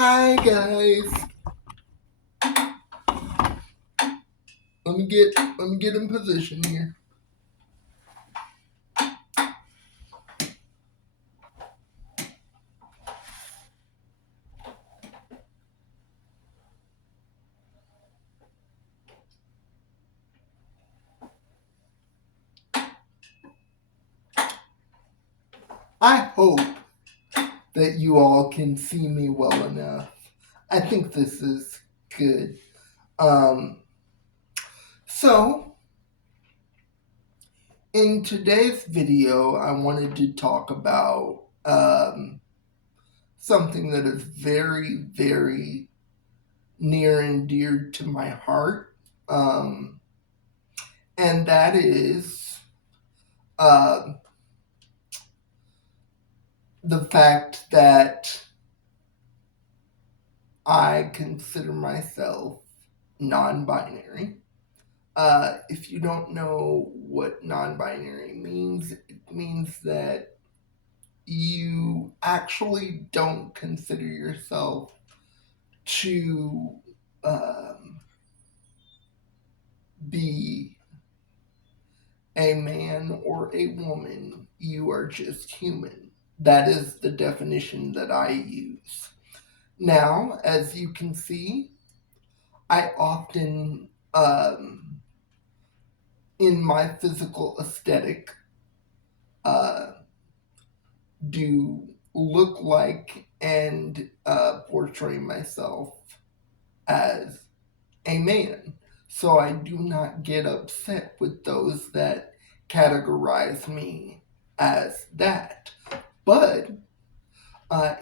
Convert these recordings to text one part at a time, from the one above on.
Hi guys. Let me get in position here. I hope that you all can see me well enough. I think this is good. Um so in today's video I wanted to talk about something that is very, very near and dear to my heart. Um and that is uh, the fact that I consider myself non binary. If you don't know what non binary means, it means that you actually don't consider yourself to um, be a man or a woman. You are just human. That is the definition that I use. Now, as you can see, I often, in my physical aesthetic, uh, do look like and portray myself as a man. So I do not get upset with those that categorize me as that. But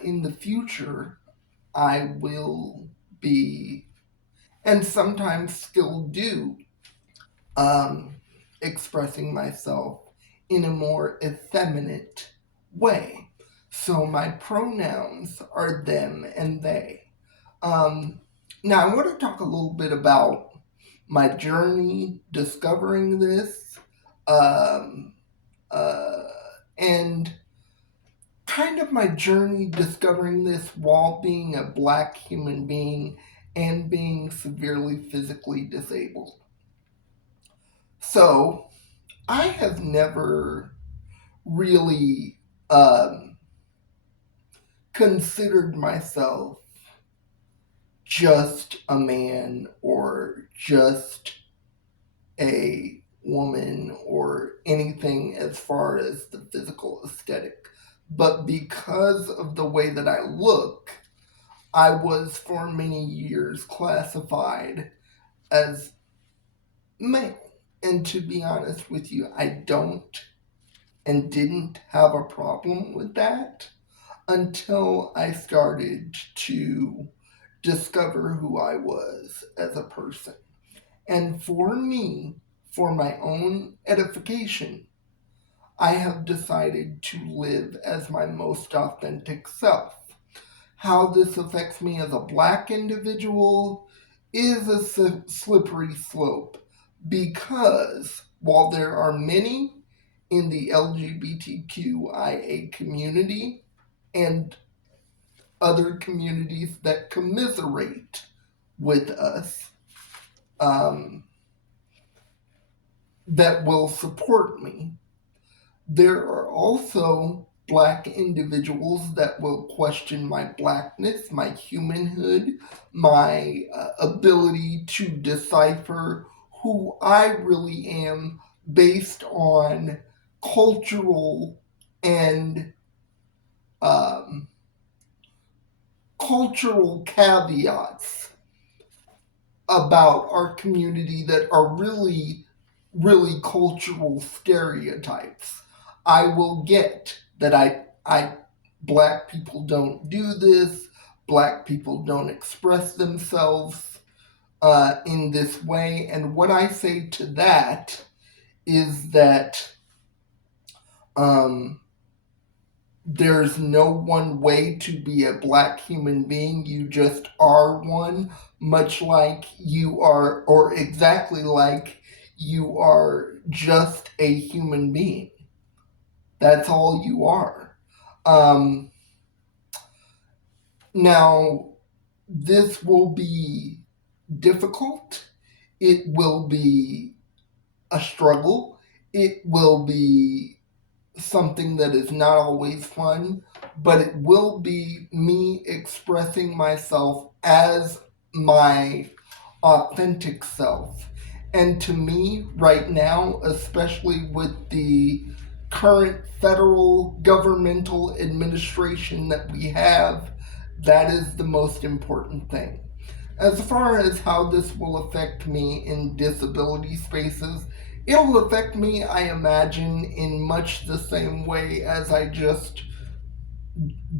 in the future, I will be, and sometimes still do, um, expressing myself in a more effeminate way. So my pronouns are them and they. Um, Now, I want to talk a little bit about my journey discovering this, um, uh, and kind of my journey discovering this while being a black human being and being severely physically disabled. So, I have never really considered myself just a man or just a woman or anything as far as the physical aesthetic. But because of the way that I look, I was for many years classified as male. And to be honest with you, I don't and didn't have a problem with that until I started to discover who I was as a person. And for me, for my own edification, I have decided to live as my most authentic self. How this affects me as a black individual is a slippery slope because while there are many in the LGBTQIA community and other communities that commiserate with us, um, that will support me. There are also black individuals that will question my blackness, my humanhood, my ability to decipher who I really am based on cultural and um, cultural caveats about our community that are really, really cultural stereotypes. I will get that black people don't do this, black people don't express themselves in this way. And what I say to that is that um, there's no one way to be a black human being. You just are one, much like you are, or exactly like you are just a human being. That's all you are. Um, Now, this will be difficult. It will be a struggle. It will be something that is not always fun, but it will be me expressing myself as my authentic self. And to me, right now, especially with the current federal governmental administration that we have, that is the most important thing. As far as how this will affect me in disability spaces, it'll affect me, I imagine, in much the same way as I just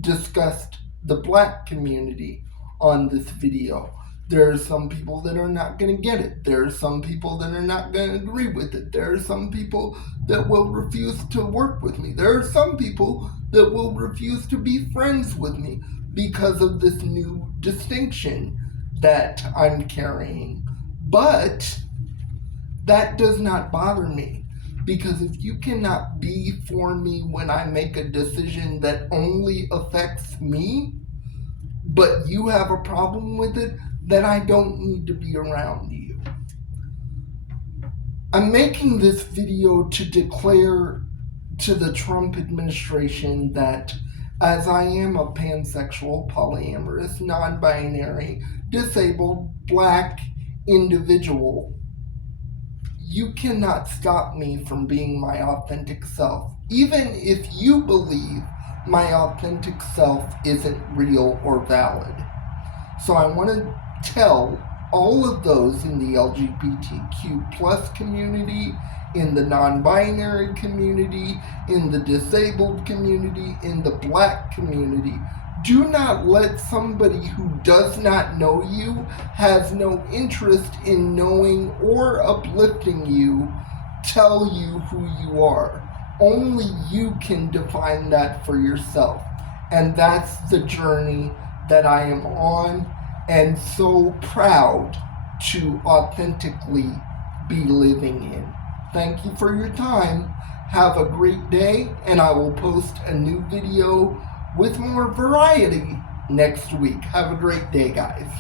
discussed the black community on this video. There are some people that are not going to get it. There are some people that are not going to agree with it. There are some people that will refuse to work with me. There are some people that will refuse to be friends with me because of this new distinction that I'm carrying. But that does not bother me, because if you cannot be for me when I make a decision that only affects me, but you have a problem with it, then I don't need to be around you. I'm making this video to declare to the Trump administration that as I am a pansexual, polyamorous, non-binary, disabled, black individual, you cannot stop me from being my authentic self, even if you believe my authentic self isn't real or valid. So I want to tell all of those in the LGBTQ plus community, in the non-binary community, in the disabled community, in the black community, do not let somebody who does not know you, has no interest in knowing or uplifting you, tell you who you are. Only you can define that for yourself. And that's the journey that I am on, and so proud to authentically be living in. Thank you for your time. Have a great day, and I will post a new video with more variety next week. Have a great day, guys.